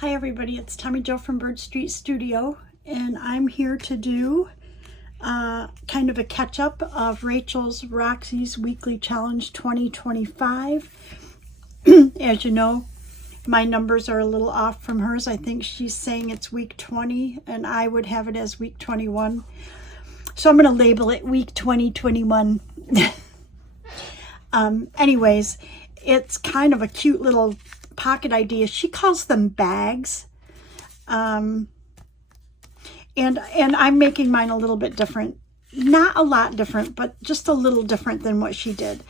Hi everybody, it's Tommy Jo from Bird Street Studio, and I'm here to do kind of a catch-up of Rachel's Roxy's Weekly Challenge 2025. As you know, my numbers are a little off from hers. I think she's saying it's week 20, and I would have it as week 21. So I'm going to label it week 2021. Anyways, it's kind of a cute little pocket idea. She calls them bags. And I'm making mine a little bit different. Not a lot different, but just a little different than what she did.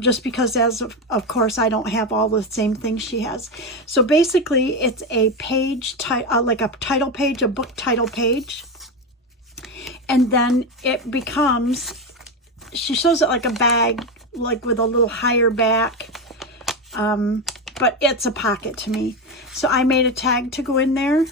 Just because, of course, I don't have all the same things she has. So basically, it's a page, like a title page, a book title page. And then it becomes, she shows it like a bag, like with a little higher back. But it's a pocket to me. So I made a tag to go in there.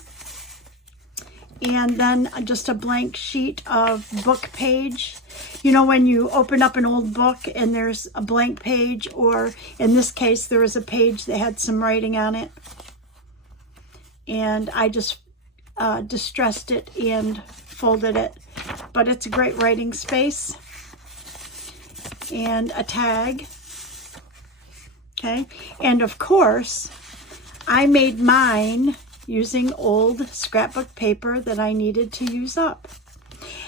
And then just a blank sheet of book page. You know, when you open up an old book and there's a blank page, or in this case, there was a page that had some writing on it. And I just distressed it and folded it. But it's a great writing space. And a tag. Okay, and of course, I made mine using old scrapbook paper that I needed to use up.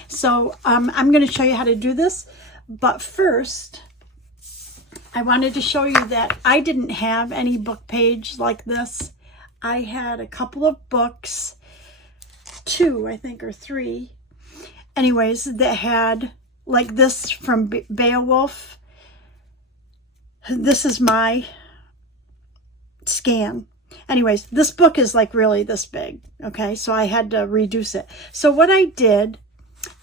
So I'm going to show you how to do this, but first, I wanted to show you that I didn't have any book page like this. I had a couple of books, 2, I think, or 3, anyways, that had like this from Beowulf. This is my scan. Anyways, this book is like really this big, okay? So I had to reduce it. So what I did,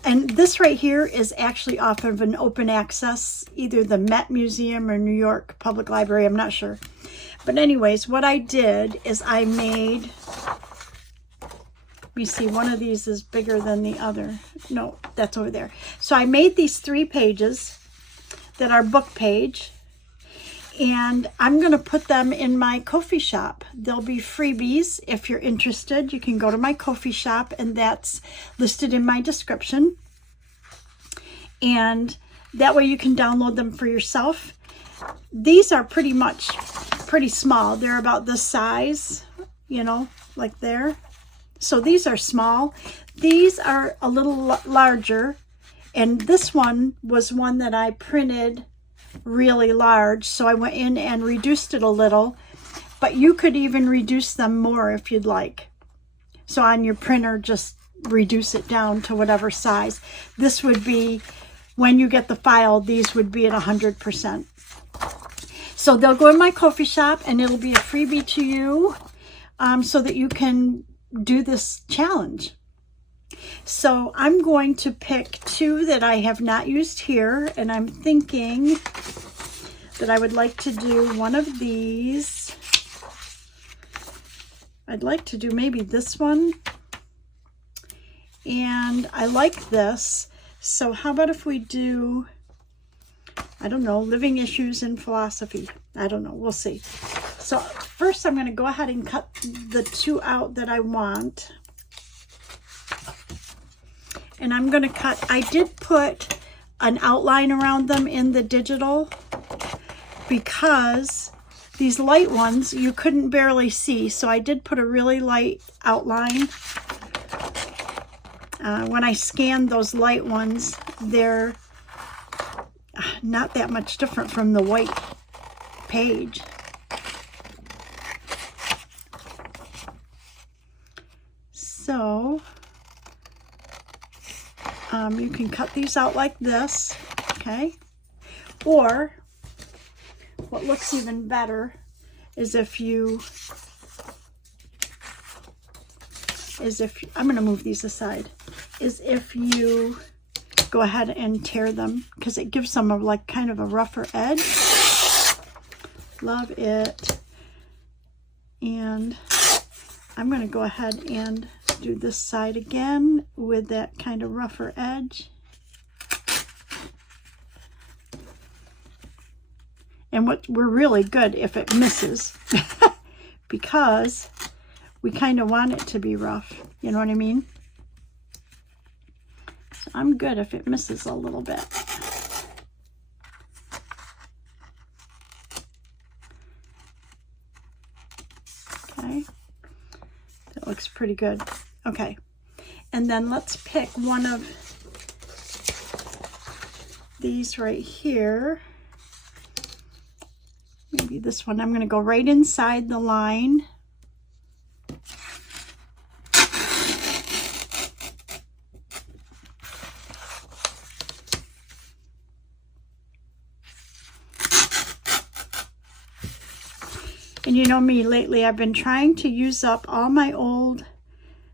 and this right here is actually off of an open access, either the Met Museum or New York Public Library, I'm not sure. But anyways, what I did is I made, you see one of these is bigger than the other. No, that's over there. So I made these 3 pages that are book page. And I'm going to put them in my Ko-fi shop. They'll be freebies. If you're interested, you can go to my Ko-fi shop, and that's listed in my description. And that way you can download them for yourself. These are pretty small. They're about this size, you know, like there. So these are small. These are a little larger. And this one was one that I printed really large, so I went in and reduced it a little, but you could even reduce them more if you'd like. So on your printer, just reduce it down to whatever size. This would be, when you get the file, these would be at 100%. So they'll go in my Ko-fi shop, and it'll be a freebie to you, so that you can do this challenge. So I'm going to pick 2 that I have not used here, and I'm thinking that I would like to do one of these. I'd like to do maybe this one, and I like this. So how about if we do, I don't know, living issues in philosophy. I don't know, we'll see. So first I'm going to go ahead and cut the 2 out that I want. And I'm going to cut, I did put an outline around them in the digital because these light ones you couldn't barely see. So I did put a really light outline. When I scanned those light ones, they're not that much different from the white page. So you can cut these out like this, okay? Or what looks even better is if you, I'm going to move these aside, is if you go ahead and tear them, because it gives them a like kind of a rougher edge. Love it. And I'm going to go ahead and do this side again with that kind of rougher edge. And we're really good if it misses because we kind of want it to be rough. You know what I mean? So I'm good if it misses a little bit. Okay, that looks pretty good. Okay, and then let's pick one of these right here. Maybe this one. I'm going to go right inside the line. And you know me, lately I've been trying to use up all my old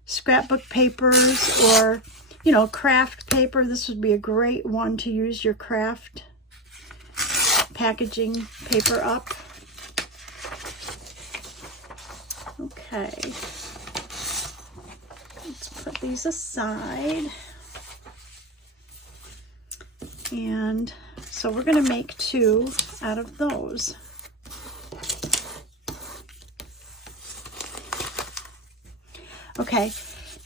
scrapbook papers, or, you know, craft paper. This would be a great one to use your craft packaging paper up. Okay. Let's put these aside. And so we're going to make 2 out of those. Okay,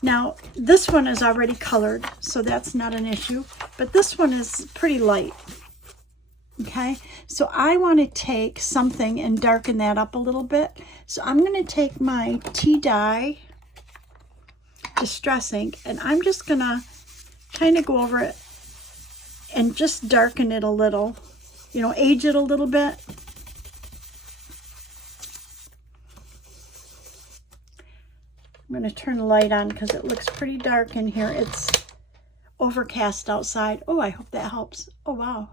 now this one is already colored, so that's not an issue, but this one is pretty light. Okay, so I want to take something and darken that up a little bit. So I'm going to take my tea dye distress ink, and I'm just going to kind of go over it and just darken it a little, you know, age it a little bit. I'm going to turn the light on because it looks pretty dark in here. It's overcast outside. Oh, I hope that helps. Oh, wow.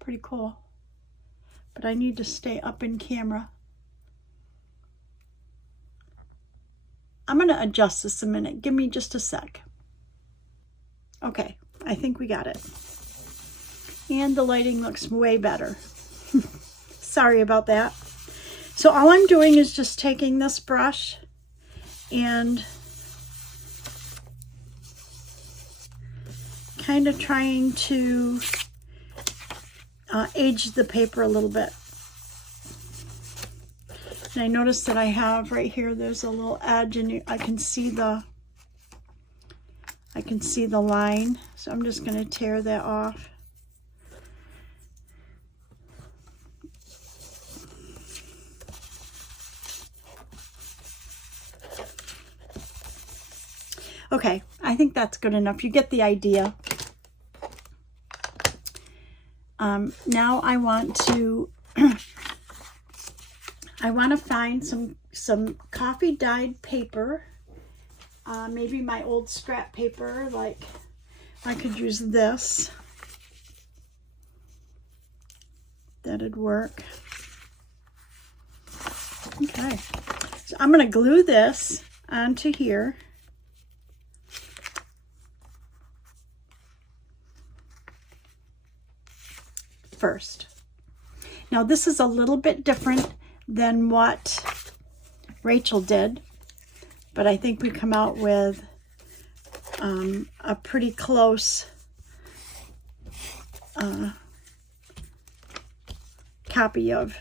Pretty cool. But I need to stay up in camera. I'm going to adjust this a minute. Give me just a sec. Okay, I think we got it. And the lighting looks way better. Sorry about that. So all I'm doing is just taking this brush and kind of trying to age the paper a little bit. And I notice that I have right here, there's a little edge, and I can see the line. So I'm just going to tear that off. Okay, I think that's good enough. You get the idea. Now I want to find some coffee dyed paper. Maybe my old scrap paper, like I could use this. That'd work. Okay, so I'm going to glue this onto here. First. Now this is a little bit different than what Rachel did, but I think we come out with a pretty close copy of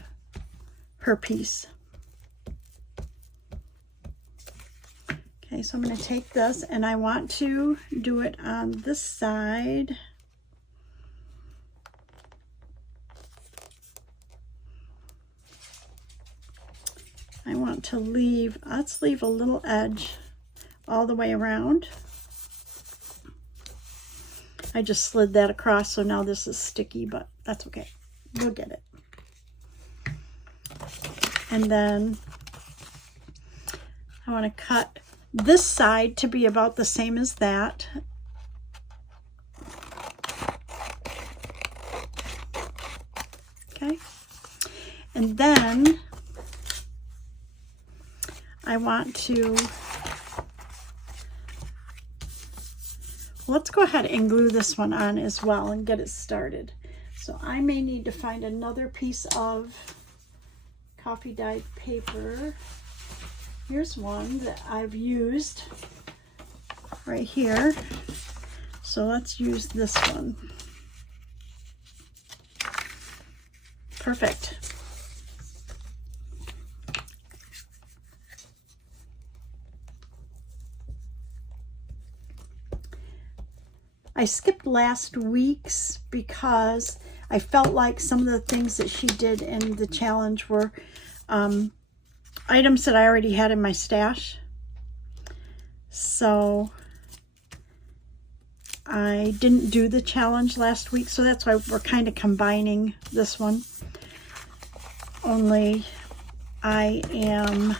her piece. Okay, so I'm going to take this, and I want to do it on this side. I want to leave, let's leave a little edge all the way around. I just slid that across, so now this is sticky, but that's okay. We'll get it. And then I want to cut this side to be about the same as that. Okay. And then I want to, let's go ahead and glue this one on as well and get it started. So I may need to find another piece of coffee dyed paper. Here's one that I've used right here. So let's use this one. Perfect. I skipped last week's because I felt like some of the things that she did in the challenge were items that I already had in my stash. So I didn't do the challenge last week, so that's why we're kind of combining this one. Only I am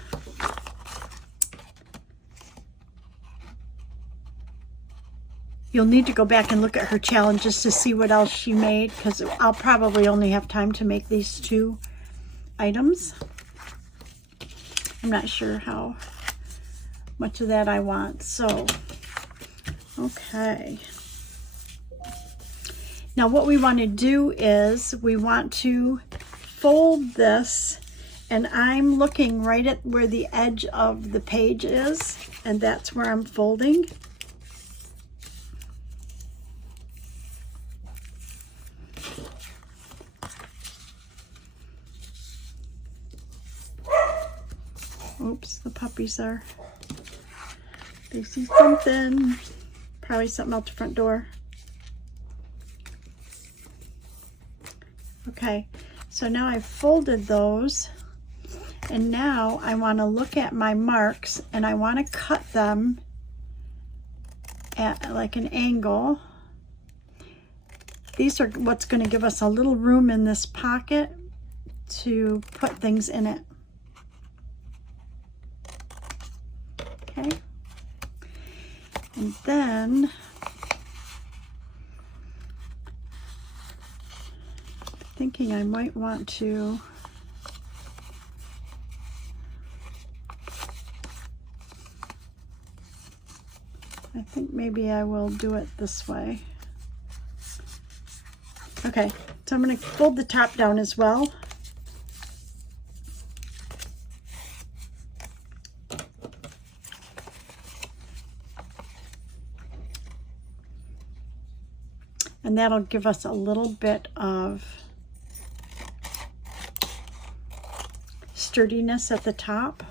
you'll need to go back and look at her challenges to see what else she made, because I'll probably only have time to make these 2 items. I'm not sure how much of that I want. So, okay. Now what we want to do is we want to fold this, and I'm looking right at where the edge of the page is, and that's where I'm folding. Oops, the puppies they see something, probably something out the front door. Okay, so now I've folded those, and now I want to look at my marks, and I want to cut them at like an angle. These are what's going to give us a little room in this pocket to put things in it. Okay, and then thinking I might want to I think maybe I will do it this way. Okay, so I'm going to fold the top down as well. And that'll give us a little bit of sturdiness at the top,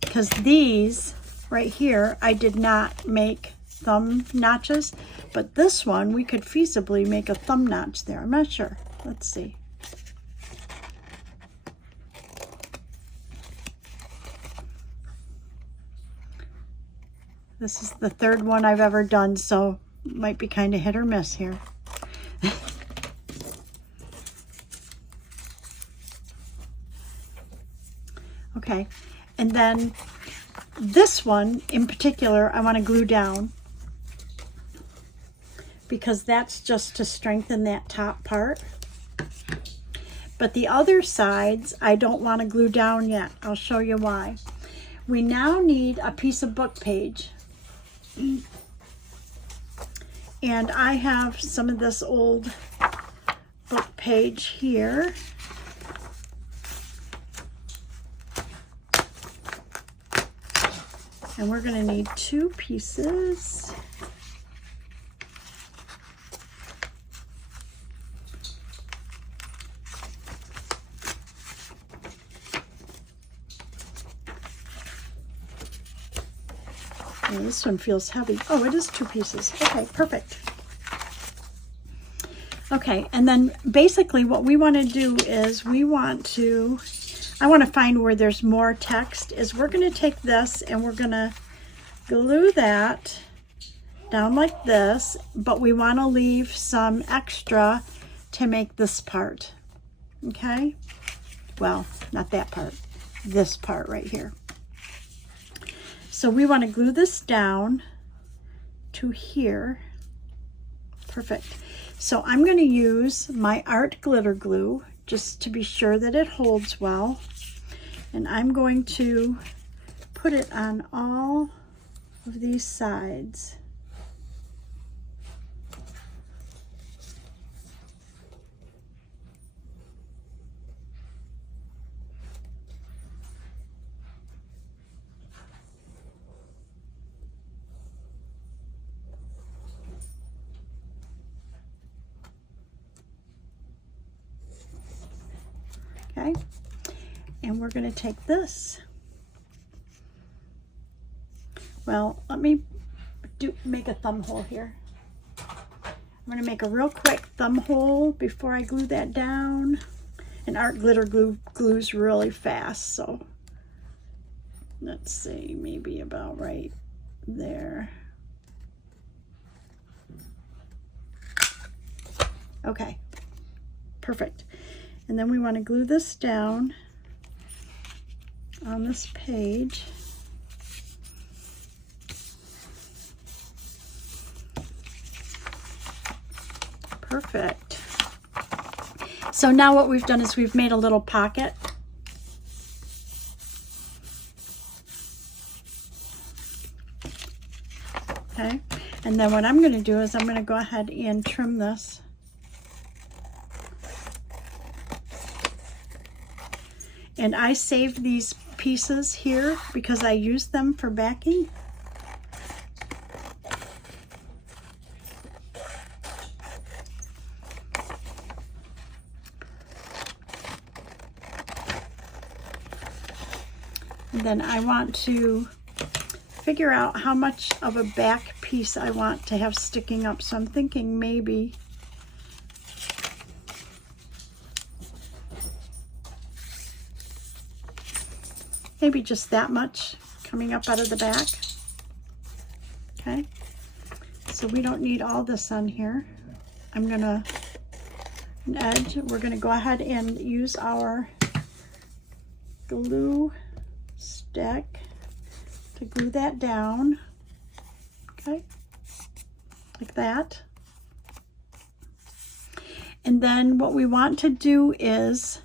because these right here I did not make thumb notches, but this one we could feasibly make a thumb notch there. I'm not sure. Let's see. This is the 3rd one I've ever done, so might be kind of hit or miss here. Okay, and then this one in particular I want to glue down, because that's just to strengthen that top part. But the other sides I don't want to glue down yet. I'll show you why. We now need a piece of book page. And I have some of this old book page here. And we're going to need 2 pieces. Oh, this one feels heavy. Oh, it is 2 pieces. Okay, perfect. Okay, and then basically what we want to do is I want to find where there's more text. Is we're going to take this and we're going to glue that down like this, but we want to leave some extra to make this part. Okay? Well, not that part. This part right here. So we want to glue this down to here. Perfect. So I'm going to use my art glitter glue just to be sure that it holds well. And I'm going to put it on all of these sides. Okay, and we're going to take this. Well, let me make a thumb hole here. I'm going to make a real quick thumb hole before I glue that down. And art glitter glue glues really fast, so let's see, maybe about right there. Okay, perfect. And then we want to glue this down on this page. Perfect. So now what we've done is we've made a little pocket. Okay, and then what I'm going to do is I'm going to go ahead and trim this. And I saved these pieces here because I used them for backing. And then I want to figure out how much of a back piece I want to have sticking up. So I'm thinking maybe just that much coming up out of the back. Okay, so we don't need all this on here. I'm gonna, an edge, we're gonna go ahead and use our glue stick to glue that down. Okay, like that. And then what we want to do is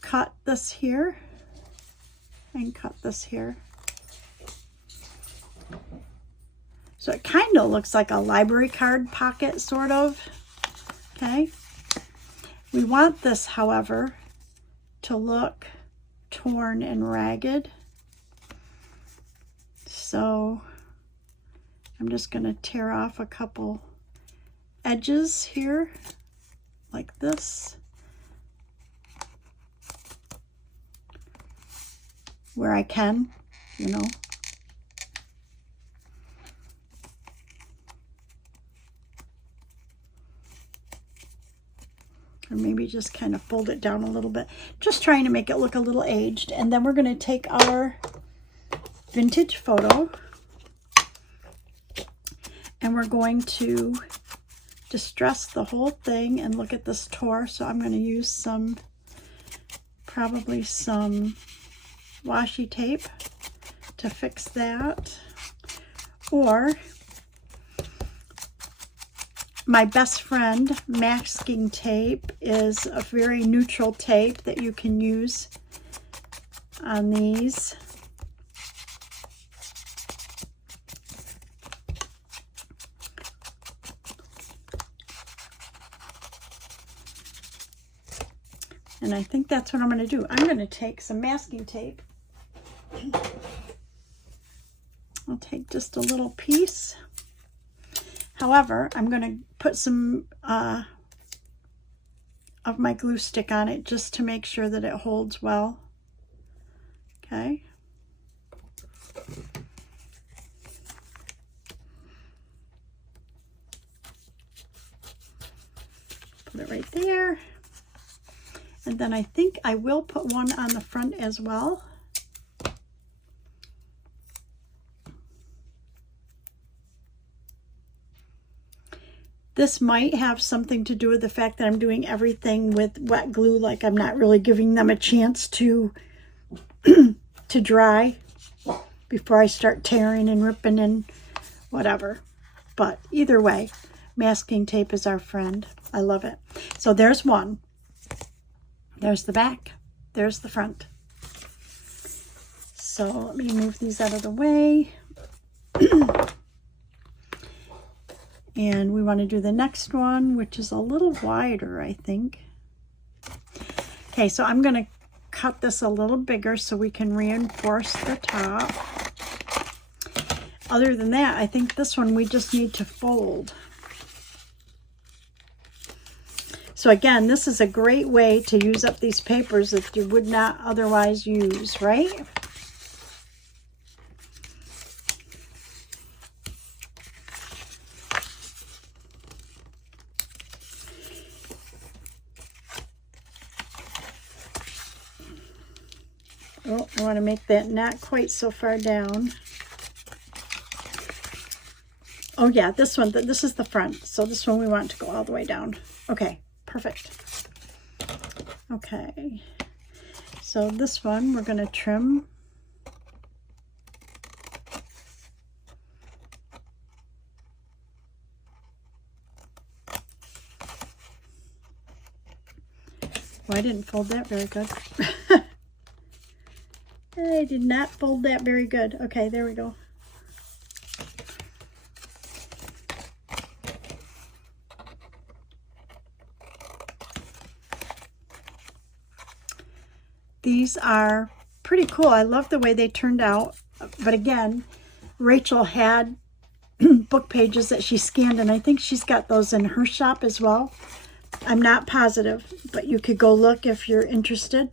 cut this here and cut this here. So it kind of looks like a library card pocket, sort of. Okay. We want this, however, to look torn and ragged. So I'm just going to tear off a couple edges here, like this, where I can, you know. Or maybe just kind of fold it down a little bit. Just trying to make it look a little aged. And then we're going to take our vintage photo and we're going to distress the whole thing and look at this tore. So I'm going to use some, probably some washi tape to fix that, or my best friend masking tape is a very neutral tape that you can use on these. And I think that's what I'm going to do. I'm going to take some masking tape. I'll take just a little piece. However, I'm going to put some of my glue stick on it just to make sure that it holds well. Okay. Put it right there. And then I think I will put one on the front as well. This might have something to do with the fact that I'm doing everything with wet glue, like I'm not really giving them a chance to to dry before I start tearing and ripping and whatever. But either way, masking tape is our friend. I love it. So there's one. There's the back. There's the front. So let me move these out of the way. And we want to do the next one, which is a little wider, I think. Okay, so I'm going to cut this a little bigger so we can reinforce the top. Other than that, I think this one we just need to fold. So again, this is a great way to use up these papers that you would not otherwise use, right? Oh, I want to make that not quite so far down. Oh yeah, this one, this is the front. So this one we want to go all the way down. Okay, perfect. Okay, so this one we're going to trim. Oh, I didn't fold that very good. I did not fold that very good. Okay, there we go. These are pretty cool. I love the way they turned out. But again, Rachel had book pages that she scanned, and I think she's got those in her shop as well. I'm not positive, but you could go look if you're interested.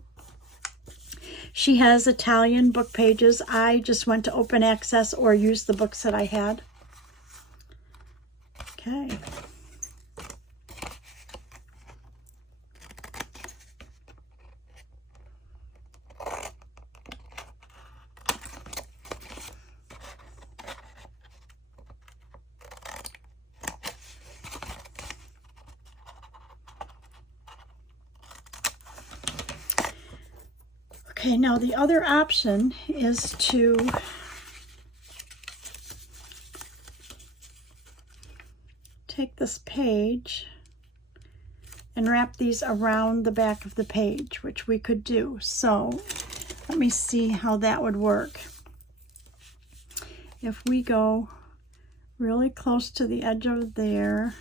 She has Italian book pages. I just went to open access or used the books that I had. Okay. Okay, now the other option is to take this page and wrap these around the back of the page, which we could do. So let me see how that would work. If we go really close to the edge of there,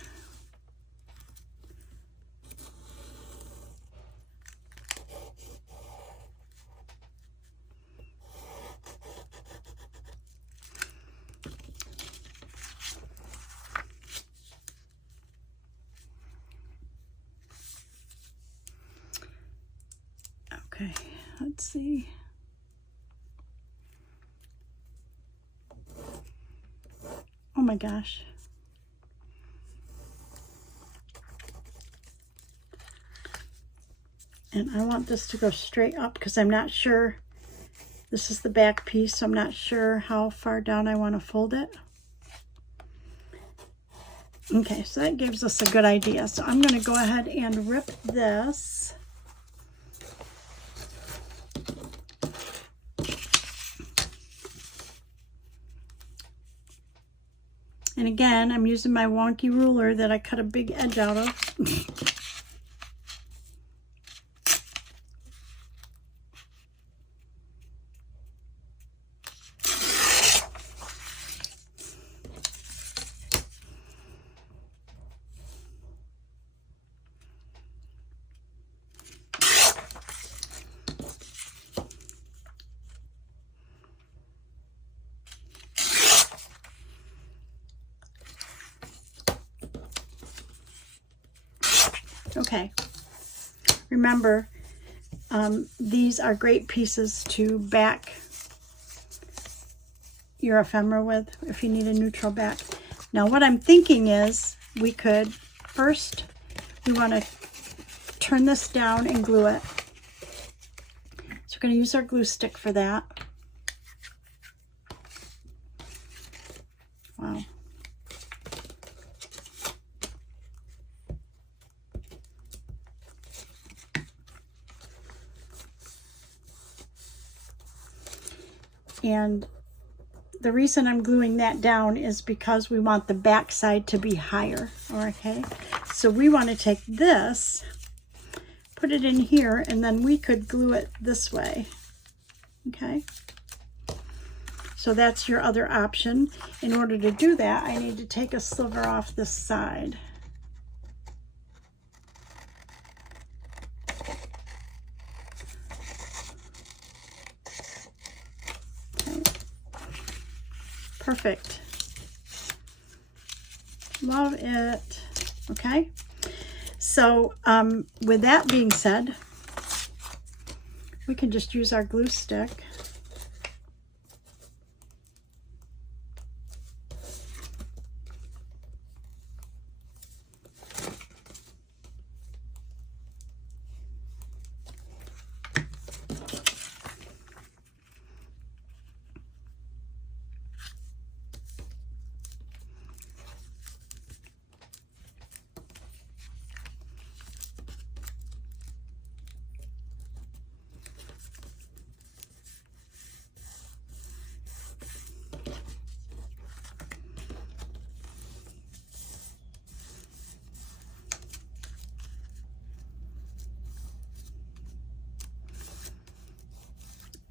okay, let's see. Oh my gosh. And I want this to go straight up because I'm not sure. This is the back piece, so I'm not sure how far down I want to fold it. Okay, so that gives us a good idea. So I'm going to go ahead and rip this. And again, I'm using my wonky ruler that I cut a big edge out of. Okay, remember, these are great pieces to back your ephemera with if you need a neutral back. Now what I'm thinking is we could first, we want to turn this down and glue it. So we're going to use our glue stick for that. Wow. And the reason I'm gluing that down is because we want the back side to be higher. Okay, so we want to take this, put it in here, and then we could glue it this way. Okay, so that's your other option. In order to do that, I need to take a sliver off this side. Perfect. Love it. Okay. So with that being said, we can just use our glue stick.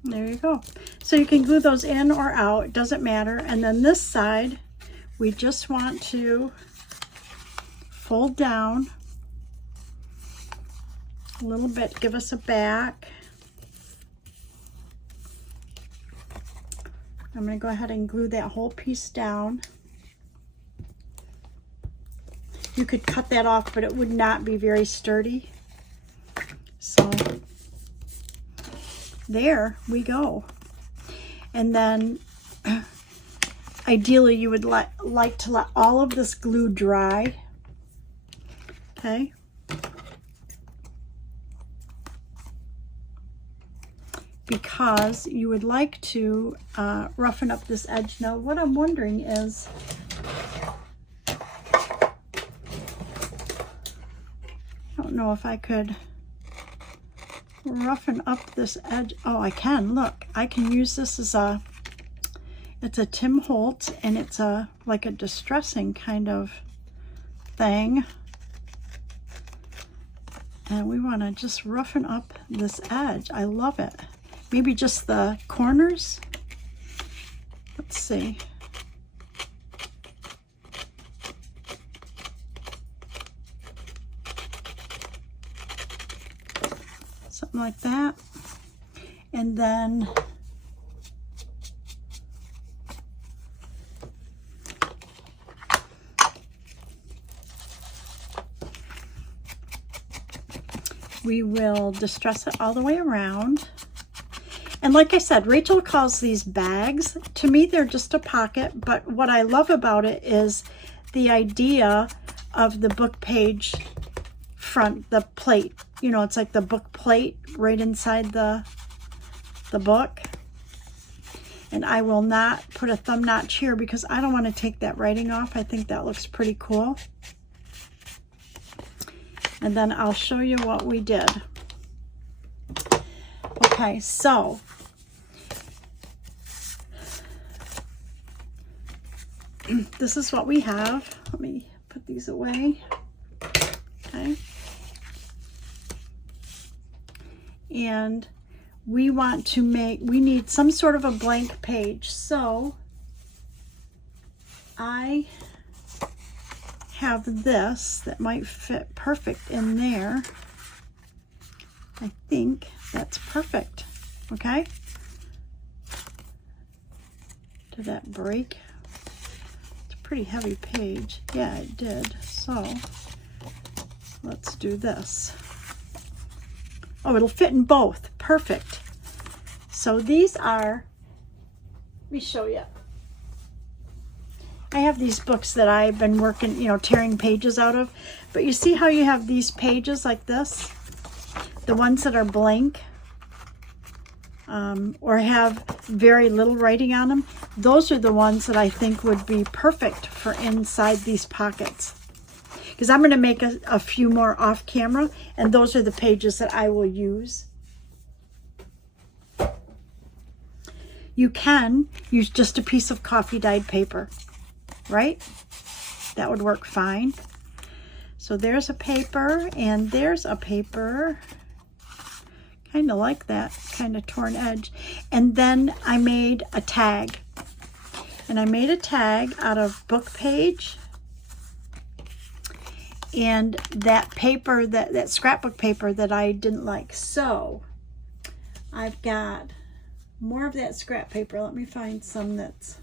There you go. So you can glue those in or out, it doesn't matter. And then this side, we just want to fold down a little bit, give us a back. I'm going to go ahead and glue that whole piece down. You could cut that off, but it would not be very sturdy. So there we go. And then ideally you would like to let all of this glue dry. Okay. Because you would like to roughen up this edge. Now what I'm wondering is, I don't know if I could roughen up this edge. Oh, I can. Look, I can use this as a, it's a Tim Holtz, and it's a like a distressing kind of thing. And we want to just roughen up this edge. I love it. Maybe just the corners. Let's see. Something like that. And then we will distress it all the way around. And like I said, Rachel calls these bags. To me, they're just a pocket, but what I love about it is the idea of the book page front, the plate. You know, it's like the book plate right inside the book. And I will not put a thumb notch here because I don't want to take that writing off. I think that looks pretty cool. And then I'll show you what we did. Okay, so this is what we have. Let me put these away. Okay. And we want to we need some sort of a blank page. So I have this that might fit perfect in there. I think that's perfect. Okay. Did that break? It's a pretty heavy page. Yeah, it did. So let's do this. Oh, it'll fit in both. Perfect. So these are, let me show you. I have these books that I've been working, you know, tearing pages out of. But you see how you have these pages like this? The ones that are blank or have very little writing on them. Those are the ones that I think would be perfect for inside these pockets. Because I'm going to make a few more off camera, and those are the pages that I will use. You can use just a piece of coffee dyed paper, right? That would work fine. So there's a paper, and there's a paper. Kind of like that kind of torn edge. And then I made a tag. And I made a tag out of book page. And that paper, that scrapbook paper that I didn't like. So I've got more of that scrap paper. Let me find some that's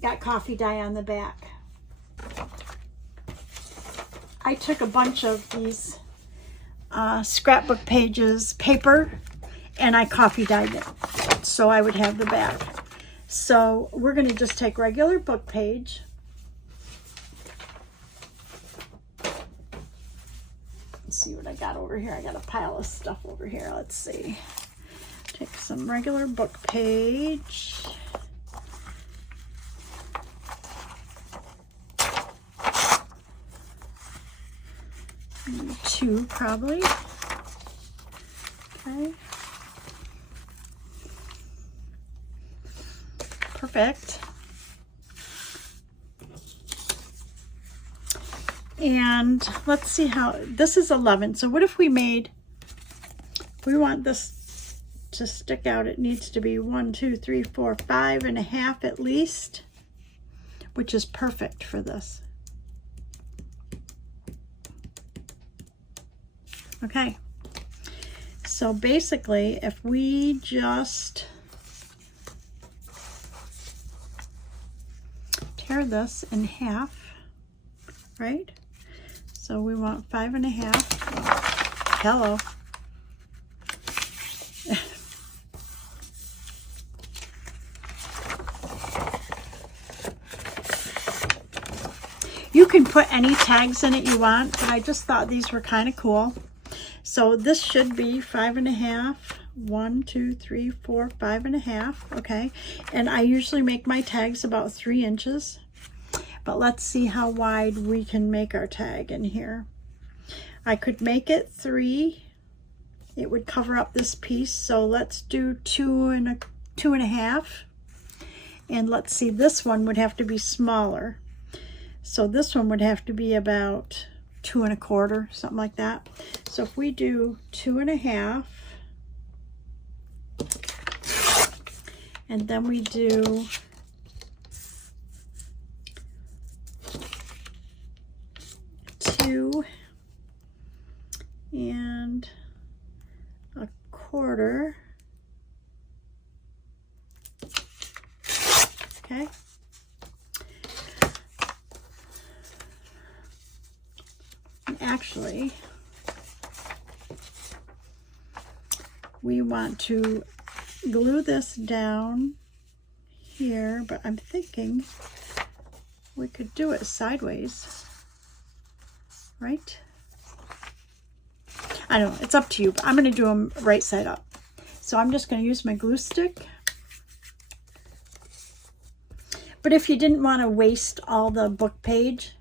got coffee dye on the back. I took a bunch of these scrapbook pages paper and I coffee dyed it so I would have the back. So we're going to just take regular book page. Let's see what I got over here. I got a pile of stuff over here. Let's see. Take some regular book page. Maybe 2 probably. Okay. Perfect. And let's see how, this is 11. So what if we made we want this to stick out, it needs to be 1, 2, 3, 4, 5.5 at least, which is perfect for this. Okay, so basically if we just tear this in half, right? So we want 5.5. Hello. You can put any tags in it you want, but I just thought these were kind of cool. So this should be 5.5. 1, 2, 3, 4, 5.5. Okay, and I usually make my tags about 3 inches. But let's see how wide we can make our tag in here. I could make it 3. It would cover up this piece. So let's do 2.5. And let's see, this one would have to be smaller. So this one would have to be about 2.25, something like that. So if we do 2.5, and then we do 2 1/4. Okay. And actually, we want to glue this down here, but I'm thinking we could do it sideways, right? I don't know, it's up to you, but I'm going to do them right side up. So I'm just going to use my glue stick. But if you didn't want to waste all the book page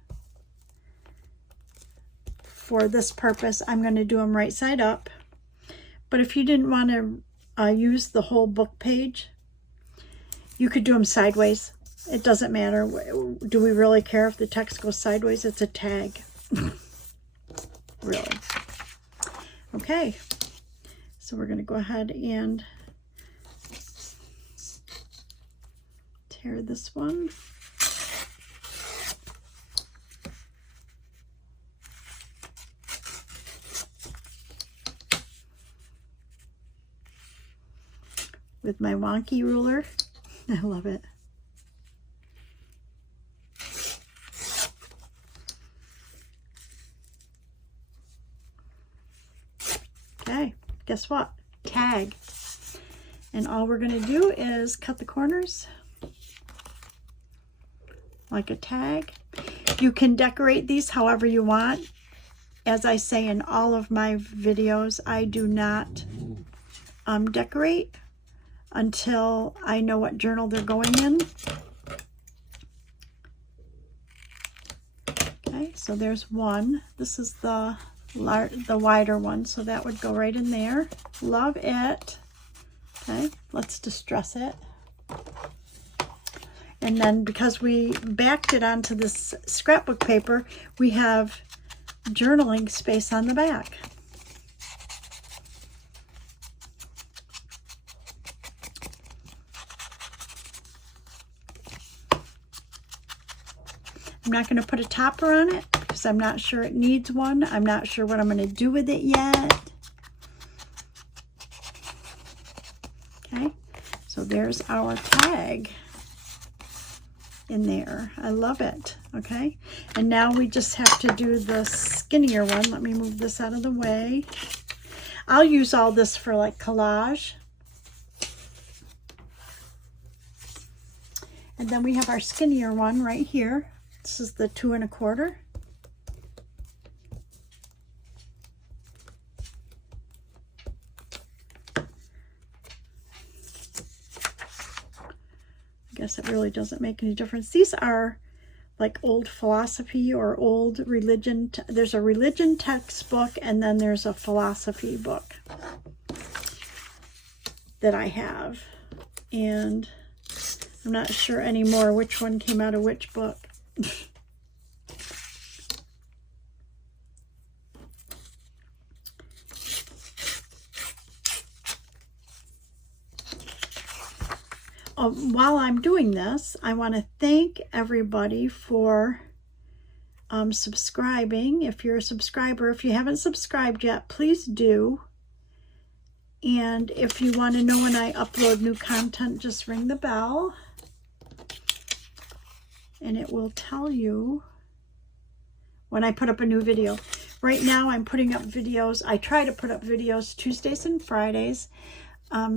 for this purpose, I'm going to do them right side up. But if you didn't want to use the whole book page, you could do them sideways. It doesn't matter. Do we really care if the text goes sideways? It's a tag. Really. Okay. So we're going to go ahead and tear this one. With my wonky ruler. I love it. Okay, guess what? Tag. And all we're going to do is cut the corners like a tag. You can decorate these however you want. As I say in all of my videos, I do not decorate until I know what journal they're going in. Okay, so there's one. This is the wider one, so that would go right in there. Love it. Okay, let's distress it. And then because we backed it onto this scrapbook paper, we have journaling space on the back. I'm not going to put a topper on it because I'm not sure it needs one. I'm not sure what I'm going to do with it yet. Okay, so there's our tag in there. I love it. Okay, and now we just have to do the skinnier one. Let me move this out of the way. I'll use all this for like collage. And then we have our skinnier one right here. This is the 2 1/4. I guess it really doesn't make any difference. These are like old philosophy or old religion. There's a religion textbook and then there's a philosophy book that I have. And I'm not sure anymore which one came out of which book. while I'm doing this, I want to thank everybody for subscribing. If you're a subscriber, if you haven't subscribed yet, please do. And if you want to know when I upload new content, just ring the bell and it will tell you when I put up a new video. Right now I'm putting up videos. I try to put up videos Tuesdays and Fridays.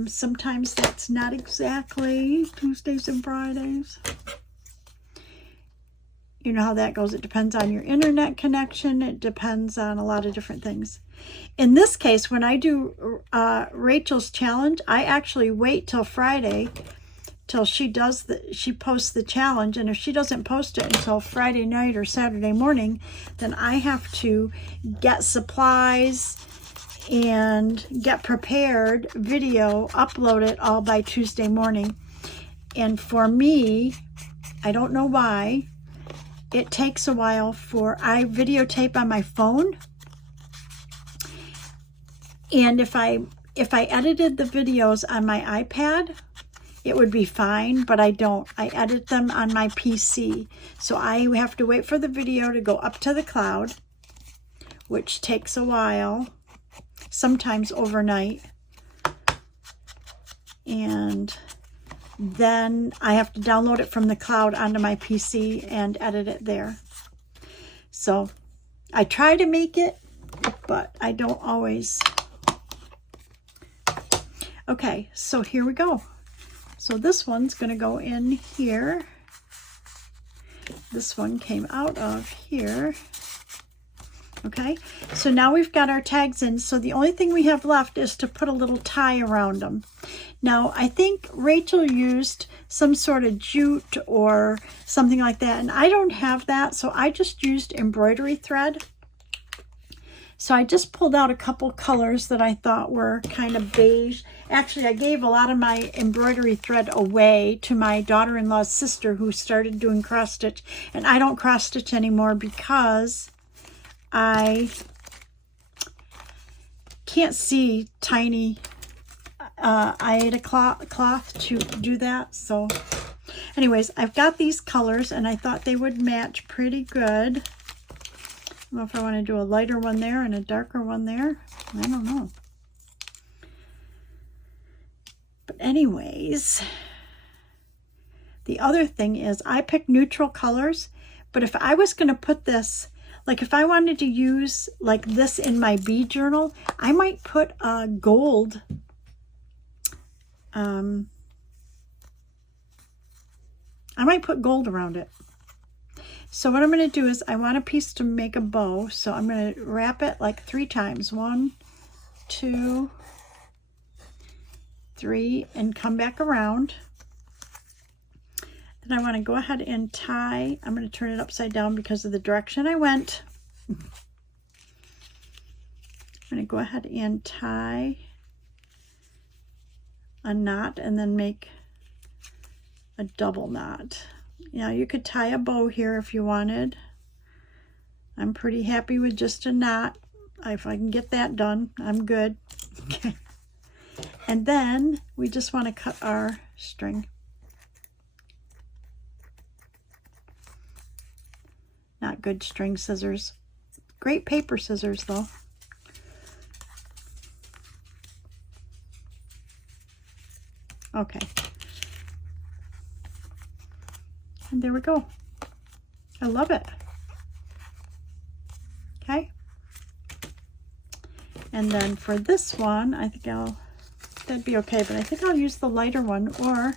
Sometimes that's not exactly Tuesdays and Fridays. You know how that goes. It depends on your internet connection. It depends on a lot of different things. In this case, when I do Rachel's challenge, I actually wait till Friday till she posts the challenge. And if she doesn't post it until Friday night or Saturday morning, then I have to get supplies and get prepared, video, upload it all by Tuesday morning. And for me, I don't know why, it takes a while I videotape on my phone. And if I edited the videos on my iPad, it would be fine, but I don't. I edit them on my PC. So I have to wait for the video to go up to the cloud, which takes a while, sometimes overnight. And then I have to download it from the cloud onto my PC and edit it there. So I try to make it, but I don't always. Okay, so here we go. So this one's going to go in here. This one came out of here. Okay, so now we've got our tags in. So the only thing we have left is to put a little tie around them. Now, I think Rachel used some sort of jute or something like that, and I don't have that, so I just used embroidery thread. So I just pulled out a couple colors that I thought were kind of beige. Actually, I gave a lot of my embroidery thread away to my daughter-in-law's sister who started doing cross-stitch, and I don't cross-stitch anymore because I can't see tiny Aida cloth to do that. So anyways, I've got these colors and I thought they would match pretty good. I don't know if I want to do a lighter one there and a darker one there. I don't know. But anyways, the other thing is I picked neutral colors, but if I was going to put this, like if I wanted to use like this in my bead journal, I might put gold. I might put gold around it. So what I'm going to do is I want a piece to make a bow. So I'm going to wrap it like 3 times. 1, 2, 3, and come back around. Then I want to go ahead and tie. I'm going to turn it upside down because of the direction I went. I'm going to go ahead and tie a knot and then make a double knot. Now you could tie a bow here if you wanted. I'm pretty happy with just a knot. If I can get that done, I'm good. Okay. And then we just want to cut our string. Not good string scissors. Great paper scissors though. Okay. And there we go. I love it. Okay. And then for this one, I think that'd be okay, but I think I'll use the lighter one, or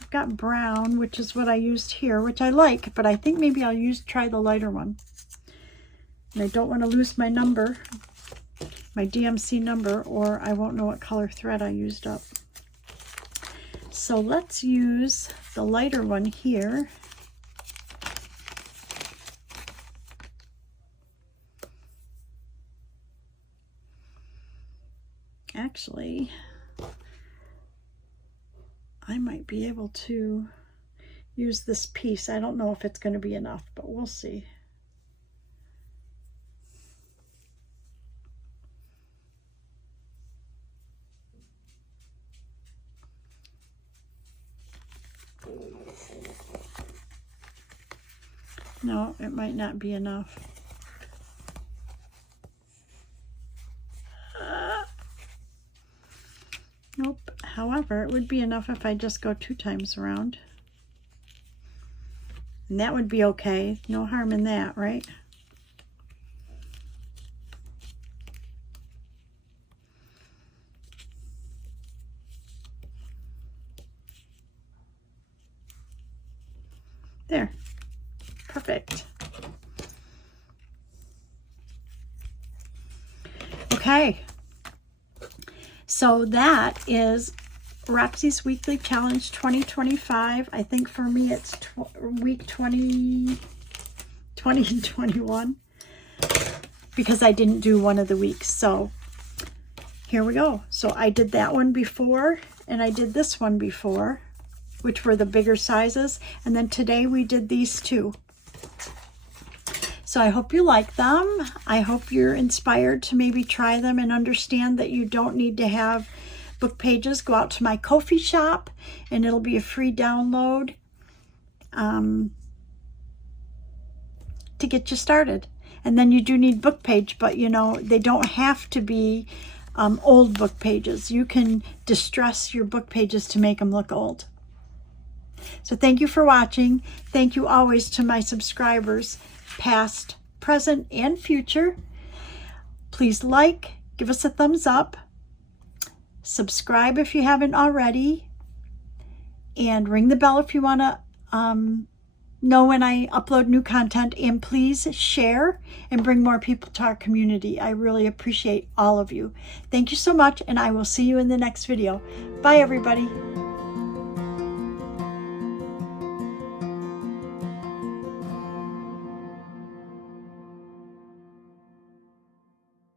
I've got brown, which is what I used here, which I like, but I think maybe I'll try the lighter one. And I don't want to lose my number, my DMC number, or I won't know what color thread I used up. So let's use the lighter one here. Actually, I might be able to use this piece. I don't know if it's going to be enough, but we'll see. No, it might not be enough. Nope. However, it would be enough if I just go 2 times around. And that would be okay. No harm in that, right? There. Perfect. Okay. So that is Roxy's Weekly Challenge 2025. I think for me it's week 20 and 21 because I didn't do one of the weeks. So here we go. So I did that one before and I did this one before, which were the bigger sizes. And then today we did these 2. So I hope you like them. I hope you're inspired to maybe try them and understand that you don't need to have book pages. Go out to my Ko-fi shop and it'll be a free download to get you started. And then you do need book page, but you know, they don't have to be old book pages. You can distress your book pages to make them look old. So thank you for watching. Thank you always to my subscribers, past, present, and future. Please like, give us a thumbs up, subscribe if you haven't already, and ring the bell if you want to know when I upload new content, and please share and bring more people to our community. I really appreciate all of you. Thank you so much, and I will see you in the next video. Bye, everybody.